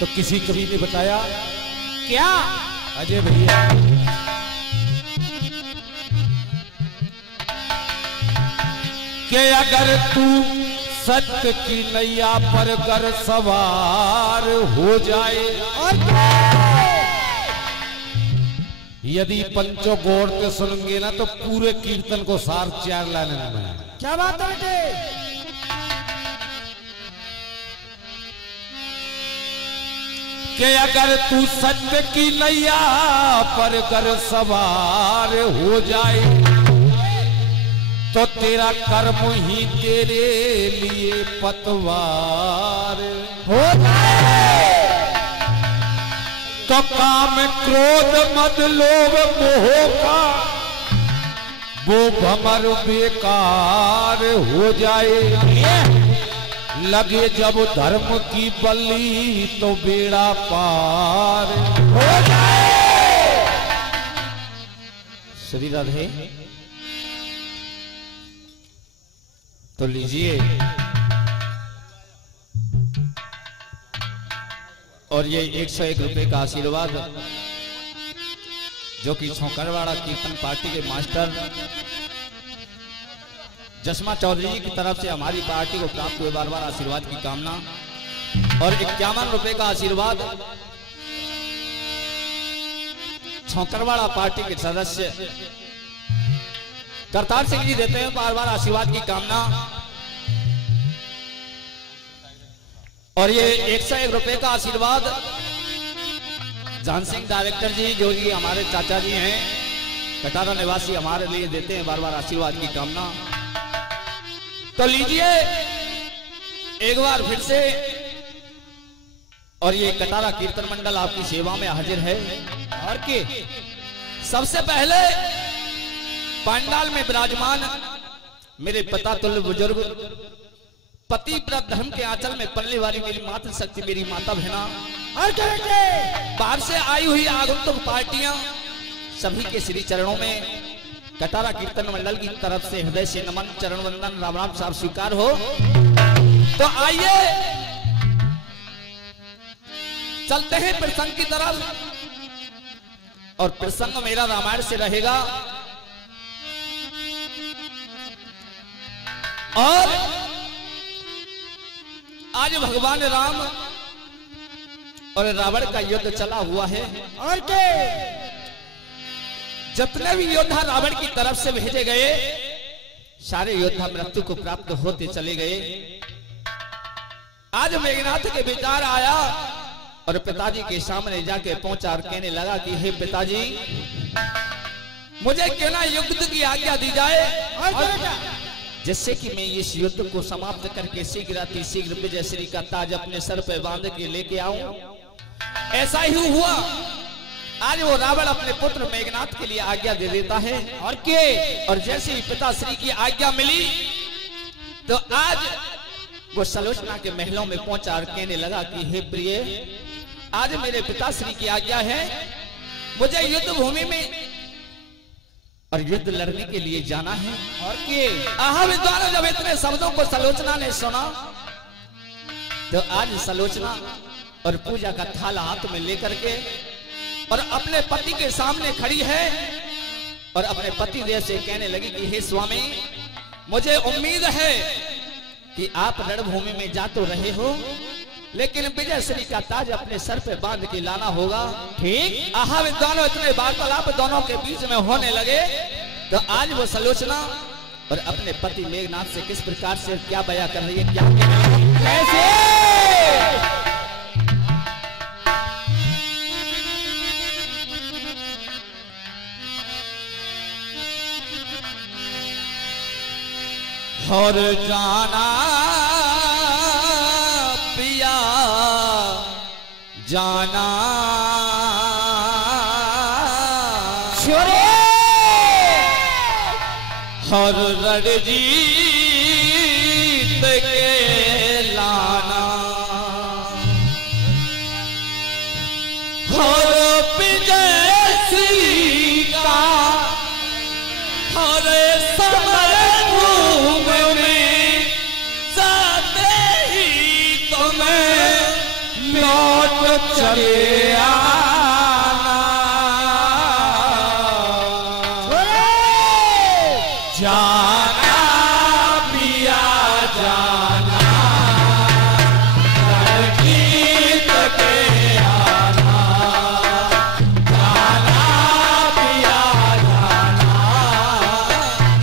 तो किसी कवि ने बताया क्या अजय भैया कि अगर तू सत्य की नैया पर कर सवार हो जाए और यदि पंचों गौर के सुनेंगे ना तो पूरे कीर्तन को सार 4 लाने में। क्या बात है बेटे? कि अगर तू सत्य की नैया पर कर सवार हो जाए तो तेरा कर्म ही तेरे लिए पतवार हो जाए। तो काम क्रोध मद लोभ मोह का वो भमर बेकार हो जाए लगे जब धर्म की बलि तो बेड़ा पार हो जाए। श्री राधे तो लीजिए और ये 101 रुपए का आशीर्वाद जो कि छोकरवाड़ा कीर्तन पार्टी के मास्टर जसमा चौधरी की तरफ से हमारी पार्टी को प्राप्त हुए बार बार आशीर्वाद की कामना और 51 रुपए का आशीर्वाद छोकरवाड़ा पार्टी के सदस्य करतार सिंह जी देते हैं बार बार आशीर्वाद की कामना और ये 101 रुपए का आशीर्वाद जान सिंह डायरेक्टर जी जो कि हमारे चाचा जी हैं कटारा निवासी हमारे लिए देते हैं बार बार आशीर्वाद की कामना। तो लीजिए एक बार फिर से और ये कटारा कीर्तन मंडल आपकी सेवा में हाजिर है और के सबसे पहले पंडाल में विराजमान मेरे पिता तुल्य बुजुर्ग पति व्रत धर्म के आंचल में पलने वाली मेरी मातृ शक्ति मेरी माता बहना और बाहर से आई हुई आगंतुक पार्टियां सभी के श्री चरणों में कटारा कीर्तन मंडल की तरफ से हृदय से नमन चरण वंदन राम राम साहब स्वीकार हो। तो आइए चलते हैं प्रसंग की तरफ और प्रसंग मेरा रामायण से रहेगा और आज भगवान राम और रावण का युद्ध चला हुआ है और के जितने भी योद्धा रावण की तरफ से भेजे गए सारे योद्धा मृत्यु को प्राप्त होते चले गए। आज मेघनाथ के विचार आया और पिताजी के सामने जाके पहुंचा और कहने लगा कि हे पिताजी मुझे क्यों ना युद्ध की आज्ञा दी जाए जिससे कि मैं इस युद्ध को समाप्त करके शीघ्र विजयश्री का ताज अपने सर पे बांध के लेके आऊं। ऐसा ही हुआ आज वो रावण अपने पुत्र मेघनाथ के लिए आज्ञा दे देता है और जैसे ही पिताश्री की आज्ञा मिली तो आज वो सलोचना के महलों में पहुंचा और कहने लगा कि हे प्रिय आज मेरे पिताश्री की आज्ञा है मुझे युद्ध भूमि में और युद्ध लड़ने के लिए जाना है। और के विद्वान जब इतने शब्दों को सलोचना ने सुना तो आज सलोचना और पूजा का थाला हाथ में लेकर के और अपने पति के सामने खड़ी है और अपने पति देव से कहने लगी कि हे स्वामी मुझे उम्मीद है कि आप रणभूमि में जा तो रहे हो लेकिन विजयश्री का ताज अपने सर पे बांध के लाना होगा। ठीक विद्वानों इतने वार्तालाप दोनों के बीच में होने लगे तो आज वो सलोचना और अपने पति मेघनाथ से किस प्रकार से क्या बयां कर रही है क्या कैसे और जाना पिया जाना हर रणजीत के लाना हर विजयश्री का हर समर भूमि में जाते ही तुम्हें लौट चले आना जाना पिया जाना रणजीत के आना जाना पिया जाना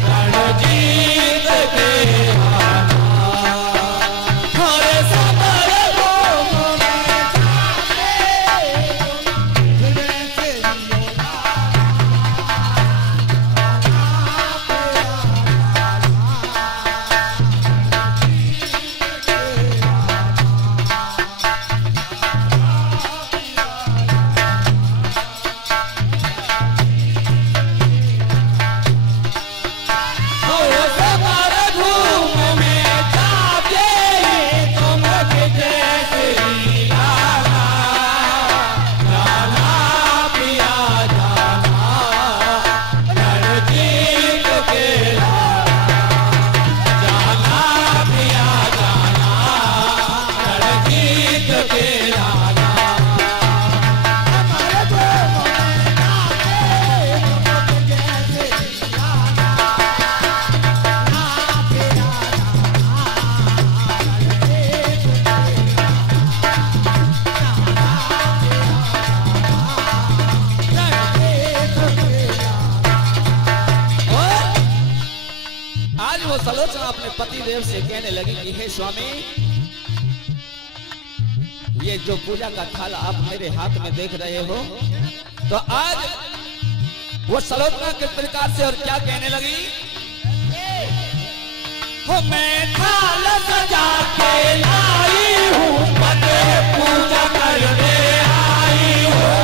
रणजीत के सलोचना अपने पति देव से कहने लगी कि हे स्वामी, ये जो पूजा का थाला आप मेरे हाथ में देख रहे हो, तो आज वो सलोचना किस प्रकार से और क्या कहने लगी? हो मैं थाला सजा के लाई हूँ, पते पूजा करने आई हूँ।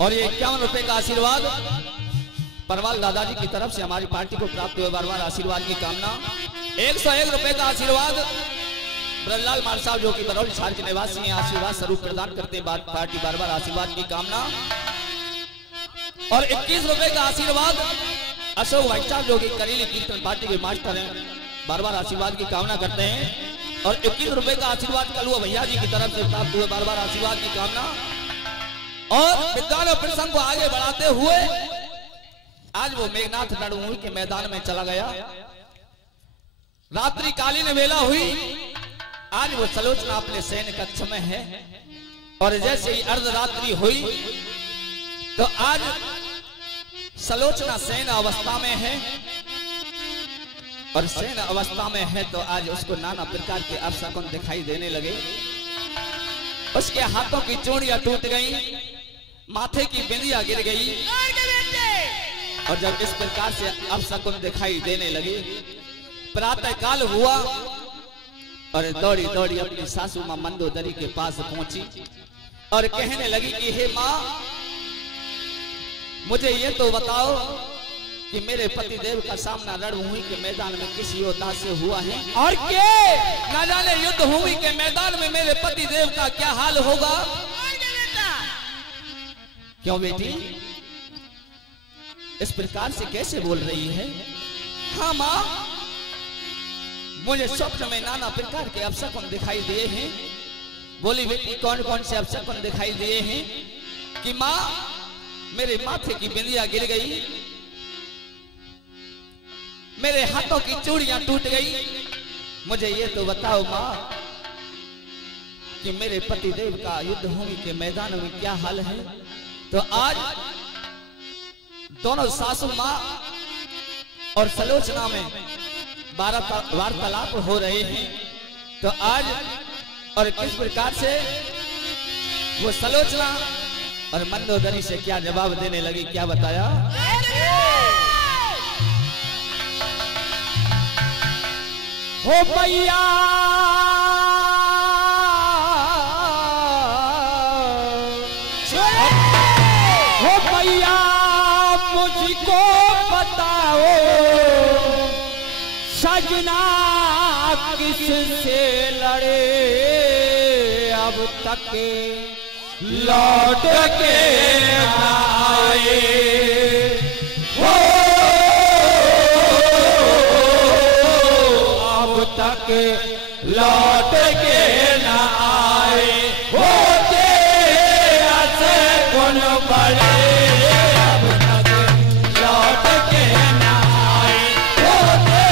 और ये 51 रुपए का आशीर्वाद परवाल दादाजी की तरफ से हमारी पार्टी को प्राप्त हुए बार बार आशीर्वाद की कामना। 101 रुपए का आशीर्वाद ब्रजलाल मार साहब जो कि बरौली शहर के निवासी हैं, आशीर्वाद स्वरूप प्रदान करते हैं पार्टी बार बार आशीर्वाद की कामना। और 21 रुपए का आशीर्वाद अशोक भाई साहब जो कि करीली कीर्तन पार्टी के मास्टर हैं, बार बार आशीर्वाद की कामना करते हैं। और 21 रुपए का आशीर्वाद कलुआ भैया जी की तरफ से प्राप्त हुए बार बार आशीर्वाद की कामना। और विद्वान और प्रसंग को आगे बढ़ाते हुए आज वो मेघनाथ रणभूमि के मैदान में चला गया। रात्रि कालीन वेला हुई, आज वो सलोचना अपने सैन्य कक्ष में है। और जैसे ही अर्धरात्रि हुई तो आज सलोचना सैन्य अवस्था में है। और सैन्य अवस्था में है तो आज उसको नाना प्रकार के अपशकुन दिखाई देने लगे। उसके हाथों की चूड़ियां टूट गई, माथे की बिंदिया गिर गई। और जब इस प्रकार से अपशकुन दिखाई देने लगे, प्रातः काल हुआ और दौड़ी दौड़ी अपनी सासू मां मंदोदरी के पास पहुंची और कहने लगी कि हे मां, मुझे ये तो बताओ कि मेरे पति देव का सामना रणभूमि के मैदान में किस योद्धा से हुआ है, और के न जाने युद्ध भूमि के मैदान में मेरे पति देव का क्या हाल होगा। क्यों बेटी इस प्रकार से कैसे बोल रही है? हाँ मां, मुझे स्वप्न में नाना प्रकार के अपशकुन दिखाई दिए हैं। बोली बेटी कौन कौन से अपशकुन दिखाई दिए हैं? कि मां मेरे माथे की बिंदिया गिर गई, मेरे हाथों की चूड़ियां टूट गई। मुझे ये तो बताओ मां कि मेरे पति देव का युद्ध भूमि के मैदान में क्या हाल है। तो आज दोनों सासू माँ और सलोचना में वार्तालाप हो रहे हैं। तो आज और किस प्रकार से वो सलोचना और मंदोदरी से क्या जवाब देने लगी, क्या बताया। हो मैया हो मैया मुझको बताओ सजना किससे लड़े अब तक लौट के आए हो अब तक लौट के न आए होते ऐसे कौन बड़े अब तक लौट के न आए होते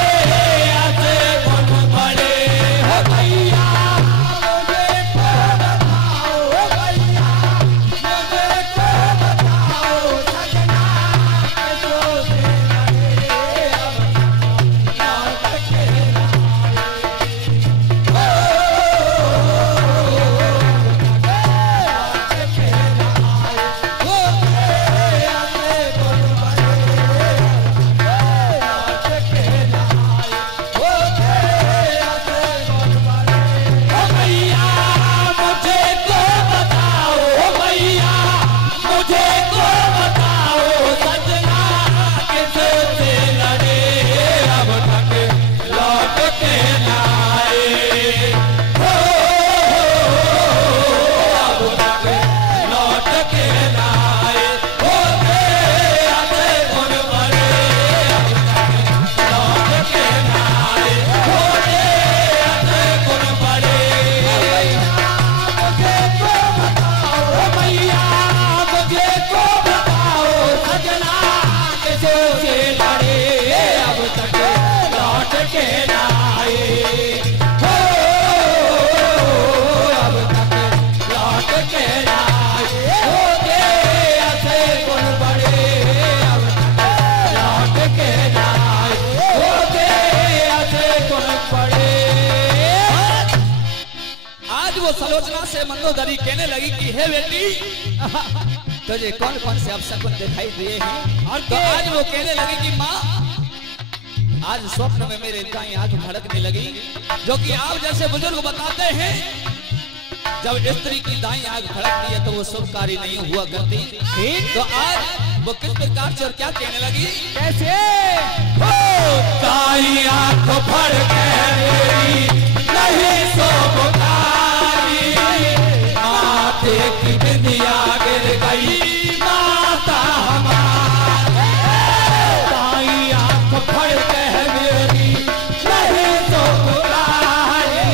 ऐसे कौन बड़े हो भैया मुझे को बताओ हो भैया मुझे को बताओ सजना कैसो से लड़े अब लौट के सलोचना से मंदोदरी कहने लगी कि हे बेटी तुझे कौन कौन से अपशकुन दिखाई दिए हैं। और तो आज वो कहने लगी कि माँ आज स्वप्न में मेरे दाई आंख धड़कने लगी, जो कि आप जैसे बुजुर्ग बताते हैं जब स्त्री की दाई आंख धड़कती है तो वो शुभकारी नहीं हुआ करती। तो आज वो किस प्रकार से और क्या कहने लगी, कैसे हो दाई आंख धड़के नहीं शुभकारी माथे की बिंदिया गिर गई माता हमारी दाई आंख फड़के मेरी नहीं शुभकारी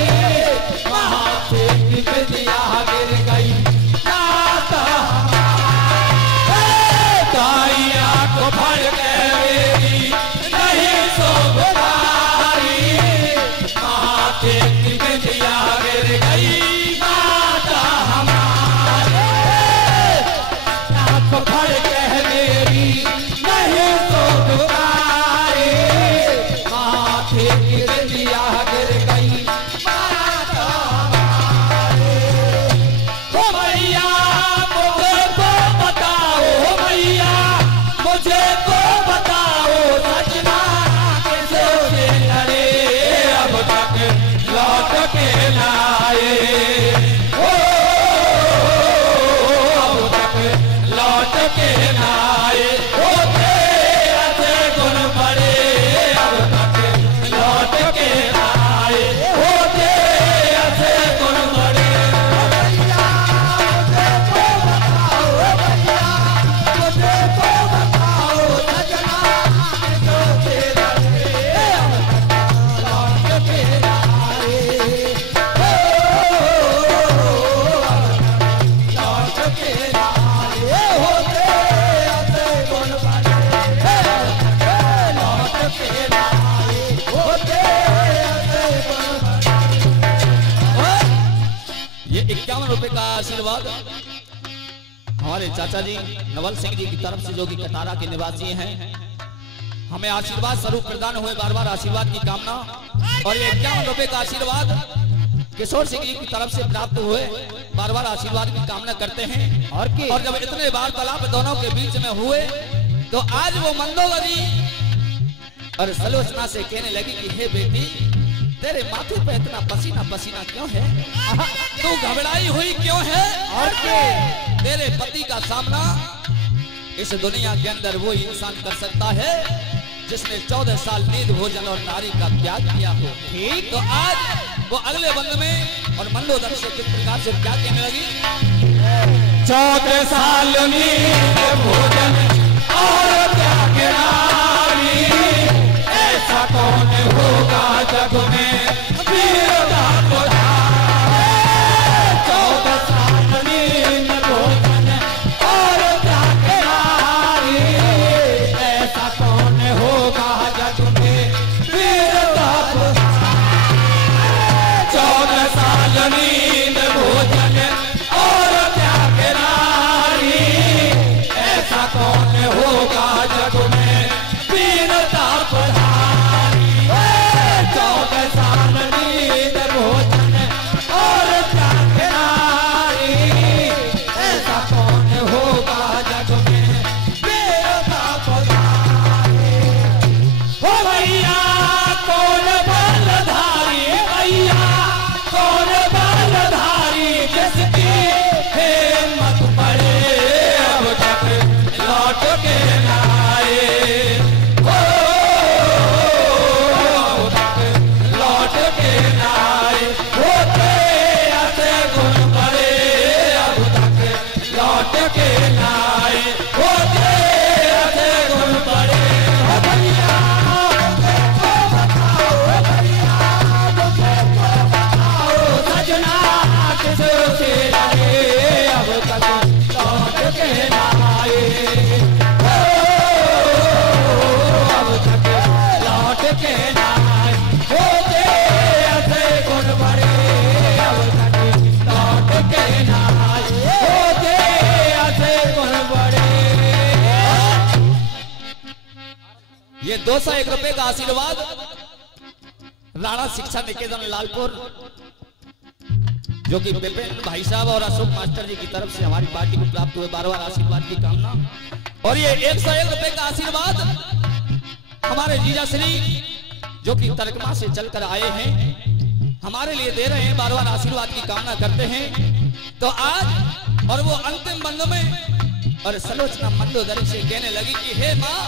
माथे की बिंदिया गिर गई माता हमारी दाई आंख फड़के मेरी नहीं शुभकारी माथे की बिंदिया गिर गई माता हमारी आशीर्वाद हमारे चाचा जी नवल सिंह जी की तरफ से जो कि कटारा के निवासी हैं, हमें आशीर्वाद स्वरूप प्रदान हुए, बार बार आशीर्वाद की कामना। और ये 51 रुपए का आशीर्वाद किशोर सिंह जी की तरफ से प्राप्त हुए, बार बार आशीर्वाद की कामना करते हैं। और जब इतने वार्तालाप दोनों के बीच में हुए तो आज वो मंदोदरी और सलोचना से कहने लगी कि हे बेटी, तेरे माथे पे इतना पसीना पसीना क्यों है? तू घबराई हुई क्यों है? और तेरे पति का सामना इस दुनिया के अंदर वो इंसान कर सकता है जिसने 14 साल नींद भोजन और नारी का त्याग किया हो। ठीक, तो आज वो अगले बंद में और मंदोदरी से किस प्रकार से क्या कहने लगी? 14 साल नींद भोजन और त्याग नारी, ऐसा कौन होगा जग में वीरता को धारे। 14 साल नींद भोजन और त्याग नारी, ऐसा कौन होगा जग में वीरता को धारे। 14 साल नींद भोजन और त्याग नारी, ऐसा कौन होगा जग में वीरता को धारी। 14 साल नींद भोजन और त्याग नारी, ऐसा कौन होगा जग में वीरता को धारी। ओ भैया कौन बलधारी, भैया कौन बलधारी, जिसकी हिम्मत पड़े अब तक लौट के ना आए। ओ अब तक लौट के ना आए। होते ऐसे गुण पड़े अब तक लौट के ना आए। होते ऐसे गुण पड़े। ओ भैया मुझे तो बताओ, भैया मुझे तो बताओ, सजना किससे रहे अब तक लौट के ना आए। अब तक लौट के ना आए। होते ऐसे गुण बड़े अब तक लौट के ना आए। होते ऐसे गुण बड़े। ये 201 रुपए का आशीर्वाद राणा शिक्षा निकेतन लालपुर जो कि विपिन भाई साहब और अशोक मास्टर जी की तरफ से हमारी पार्टी को प्राप्त हुए, बार बार आशीर्वाद की कामना। और ये 101 रुपए का आशीर्वाद हमारे जीजा श्री जो कि तरकमा से चलकर आए हैं हमारे लिए दे रहे हैं, बार बार आशीर्वाद की कामना करते हैं। तो आज और वो अंतिम बंद में और सलोचना मंदोदरी से कहने लगी कि हे माँ,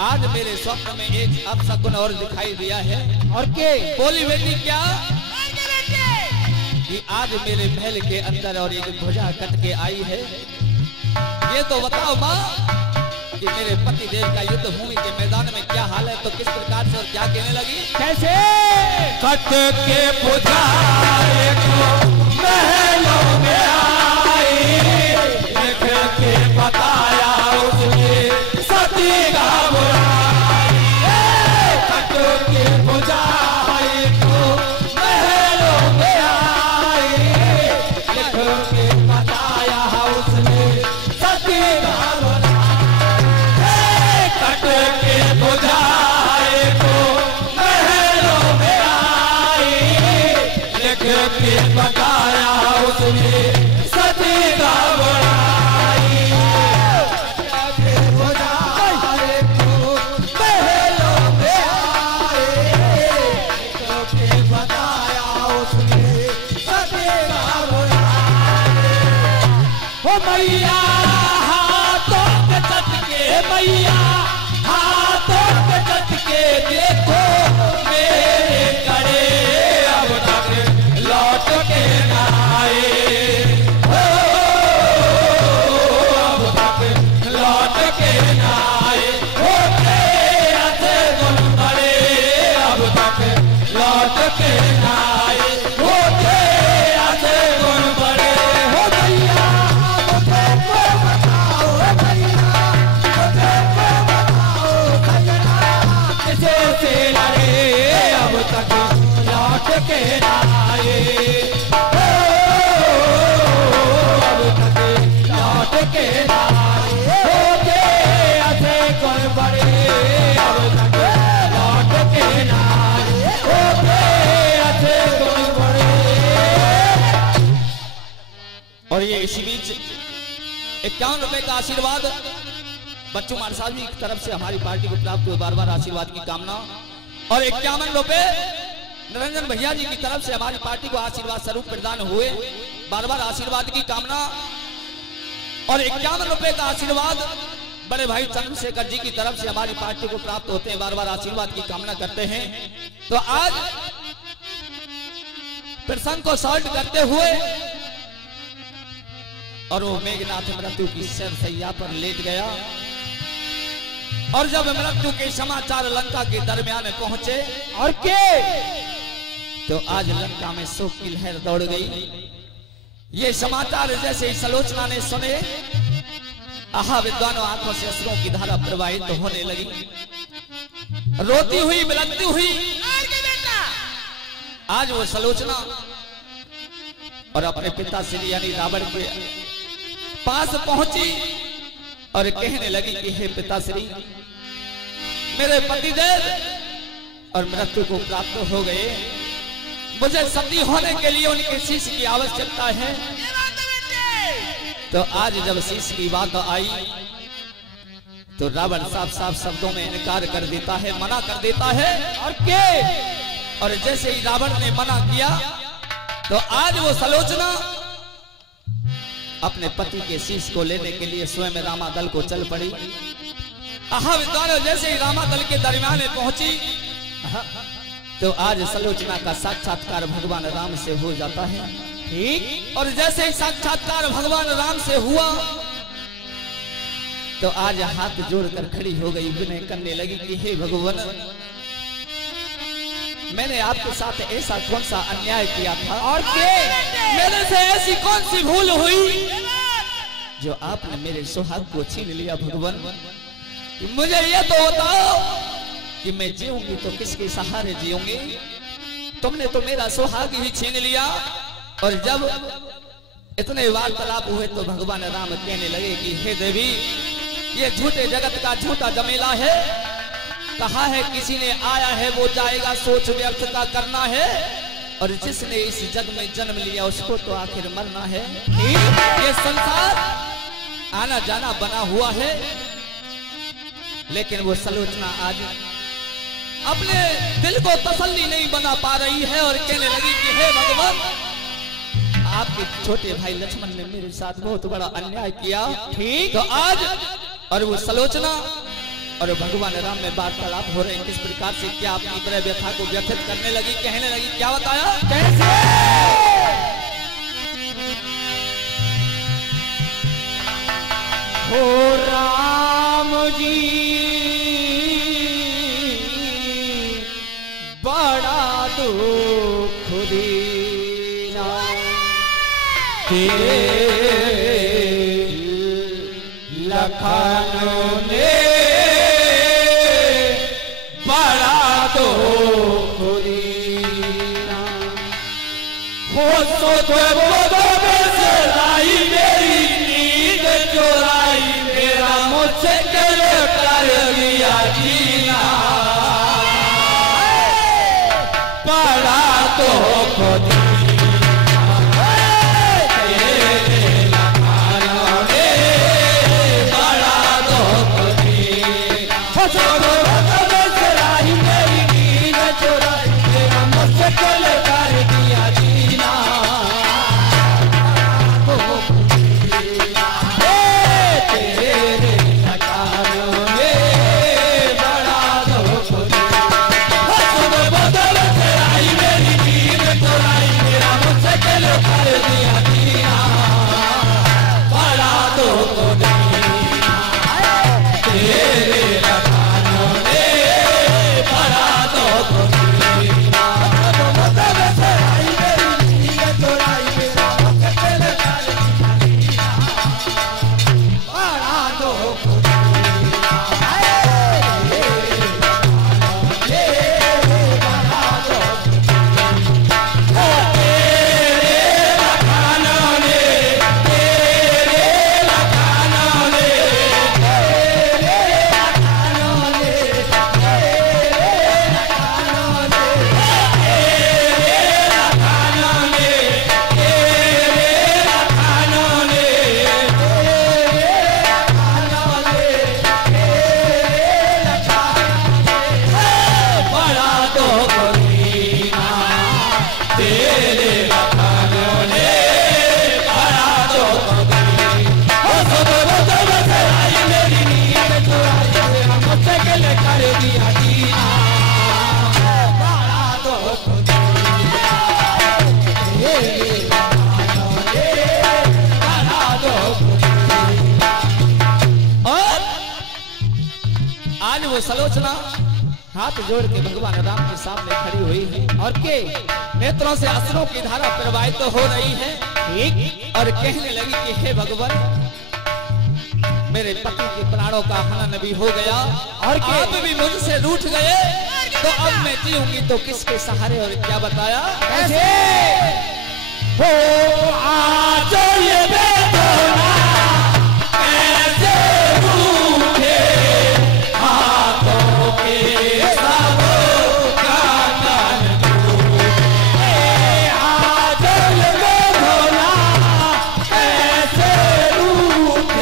आज मेरे स्वप्न में एक अपशकुन और दिखाई दिया है। और के बोली बेटी क्या? कि आज मेरे महल के अंदर और एक ध्वजा कट के आई है। ये तो बताओ माँ कि मेरे पति देव का युद्ध भूमि के मैदान में क्या हाल है? तो किस प्रकार से और क्या कहने लगी? कैसे? कट के पुजारे को महलों में आई, लिख के बताया उसने सती का बुराई। कट के पुजारे को महलों में आई, लिख के बताया उसने सती का बुराई। कट के पुजारे को महलों में आई, लिख के बताया उसने सती का बुराई। कट के पुजारे को महलों में आई, लिख के बताया उसने सती का बुराई। ओ मैया हाथों के चटके, मैया हाथों के चटके, देखो मेरे कड़े अब तक लौट के ना आए। हो अब तक लौट के ना आए। होते ऐसे गुण बड़े अब तक लौट के ना आए। होते ऐसे गुण बड़े। हो भैया मुझे तो बताओ, भैया मुझे तो बताओ, सजना किससे लड़े अब तक लौट के ना आए। और ये इसी बीच 51 रुपए का आशीर्वाद बच्चू मार साहब जी की तरफ से हमारी पार्टी को प्राप्त हुए, बार बार आशीर्वाद की कामना। और 51 रुपए निरंजन भैया जी की तरफ से हमारी पार्टी को आशीर्वाद स्वरूप प्रदान हुए, बार बार आशीर्वाद की कामना। और 51 रुपए का आशीर्वाद बड़े भाई चंद्रशेखर जी की तरफ से हमारी पार्टी को प्राप्त होते हैं, बार बार आशीर्वाद की कामना करते हैं। तो आज प्रसंग को सॉल्व करते हुए और वो मेघनाथ मृत्यु की शैया पर लेट गया। और जब मृत्यु के समाचार लंका के दरमियान पहुंचे और के तो आज लंका में शोक की लहर दौड़ गई। ये समाचार जैसे ही सलोचना ने सुने, आहा विद्वानों आंखों से अश्रुओं की धारा प्रवाहित तो होने लगी, रोती हुई बिलखती हुई आज वो सलोचना और अपने पिता श्री यानी रावण के पास पहुंची और कहने लगी कि हे पिताश्री, मेरे पतिदेव और मृत्यु को प्राप्त हो गए, मुझे सती होने के लिए उनके शीश की आवश्यकता है। तो आज जब शीश की बात आई तो रावण साफ साफ शब्दों में इनकार कर देता है, मना कर देता है। और के और जैसे ही रावण ने मना किया तो आज वो सलोचना अपने पति के शीश को लेने के लिए स्वयं रामादल को चल पड़ी। आहा विद्वान जैसे ही रामादल के दरमियान में पहुंची तो आज सलोचना का साक्षात्कार भगवान राम से हो जाता है। ठीक, और जैसे ही साक्षात्कार भगवान राम से हुआ तो आज हाथ जोड़कर खड़ी हो गई, विनय करने लगी कि हे भगवान, मैंने आपके साथ ऐसा कौन सा अन्याय किया था और मेरे से ऐसी कौन सी भूल हुई जो आपने मेरे सुहाग को छीन लिया। भगवान मुझे ये तो बताओ कि मैं जीऊंगी तो किसके सहारे जीऊंगी? तुमने तो मेरा सुहाग ही छीन लिया। और जब इतने वार्तालाप हुए तो भगवान राम कहने लगे कि हे देवी, ये झूठे जगत का झूठा जमेला है, कहा है किसी ने आया है वो जाएगा, सोच व्यर्थ का करना है, और जिसने इस जग में जन्म लिया उसको तो आखिर मरना है। ये संसार आना जाना बना हुआ है। लेकिन वो सलोचना आज अपने दिल को तसल्ली नहीं बना पा रही है और कहने लगी कि हे भगवान, आपके छोटे भाई लक्ष्मण ने मेरे साथ बहुत बड़ा अन्याय किया। ठीक, तो आज और वो सलोचना और भगवान राम में वार्तालाप हो रहे हैं किस प्रकार से, क्या अपनी तरह व्यथा को व्यथित करने लगी, कहने लगी। क्या बताया कैसे? हो राम जी बड़ा दुख दीना, लखन ने बड़ा दुख दीना, हो तो लाई मेरी नींद चुराई, मेरा मुझसे कर लिया जीना, बड़ा दुख दीना। वो सलोचना हाथ जोड़ के भगवान राम के सामने खड़ी हुई है और के नेत्रों से अश्रुओं की धारा प्रवाहित तो हो रही है और कहने लगी कि हे भगवान, मेरे पति के प्राणों का हनन भी हो गया और आप भी मुझसे रूठ गए, तो अब मैं जीऊंगी तो किसके सहारे और क्या बताया कैसे हो आज ये बेदना कैसे रूठे हाथों के सब कान टूटे, आज ये बेदना कैसे रूठे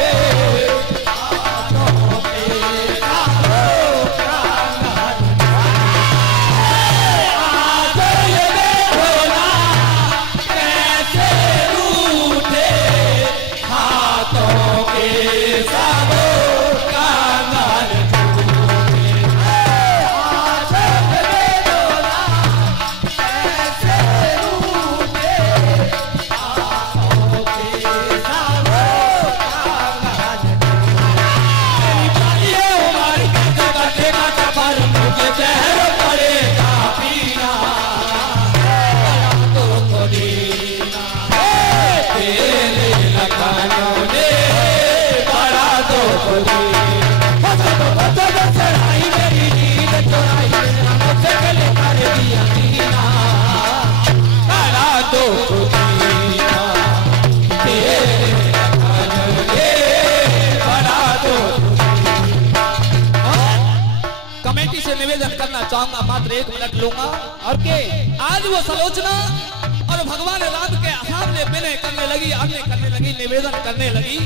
हाथों के सब कान कमेटी से निवेदन करना चाहूंगा, मात्र 1 मिनट लूंगा और के आज वो सलोचना और भगवान राम के सामने विनय करने लगी, अन्य करने लगी, निवेदन करने लगी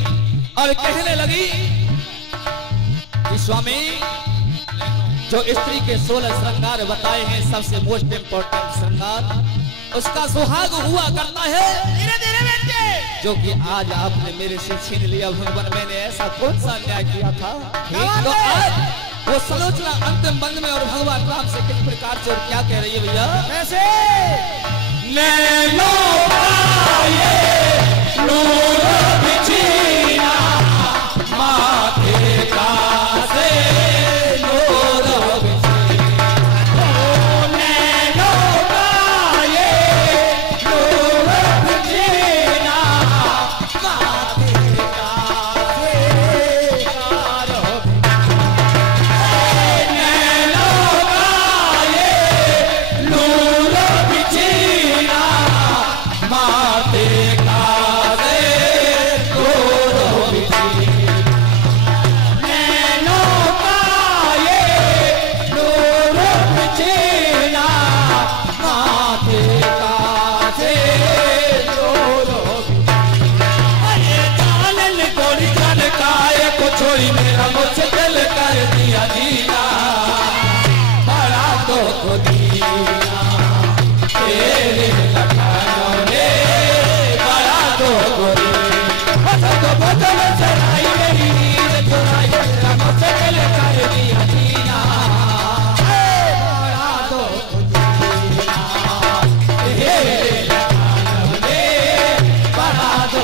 और कहने लगी कि स्वामी, जो स्त्री के 16 श्रृंगार बताए हैं, सबसे मोस्ट इम्पोर्टेंट श्रृंगार उसका सुहाग हुआ करता है, जो कि आज आपने मेरे से छीन लिया। भगवान, मैंने ऐसा कौन सा अन्याय किया था? तो आज वो सलोचना अंतिम बंद में और भगवान राम से किस प्रकार से और क्या कह रही है भैया? कैसे नैनो पाए नूर बिछीना माथे का से नूर बिछीना, नैनो पाए नूर बिछीना माथे का से मेरा मुश्किल कर दिया जीना, बड़ा तो दीना तेरे लखानों ने बड़ा तो बदल चढ़ाई मेरी नींद चुराई, मेरा मुश्किल कर दिया जीना, बड़ा तो दीना तेरे लखानों ने बड़ा तो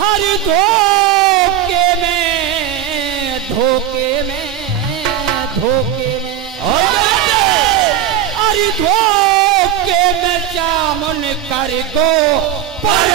हर धोखे में अरे धोखे में जामुन कर दो पर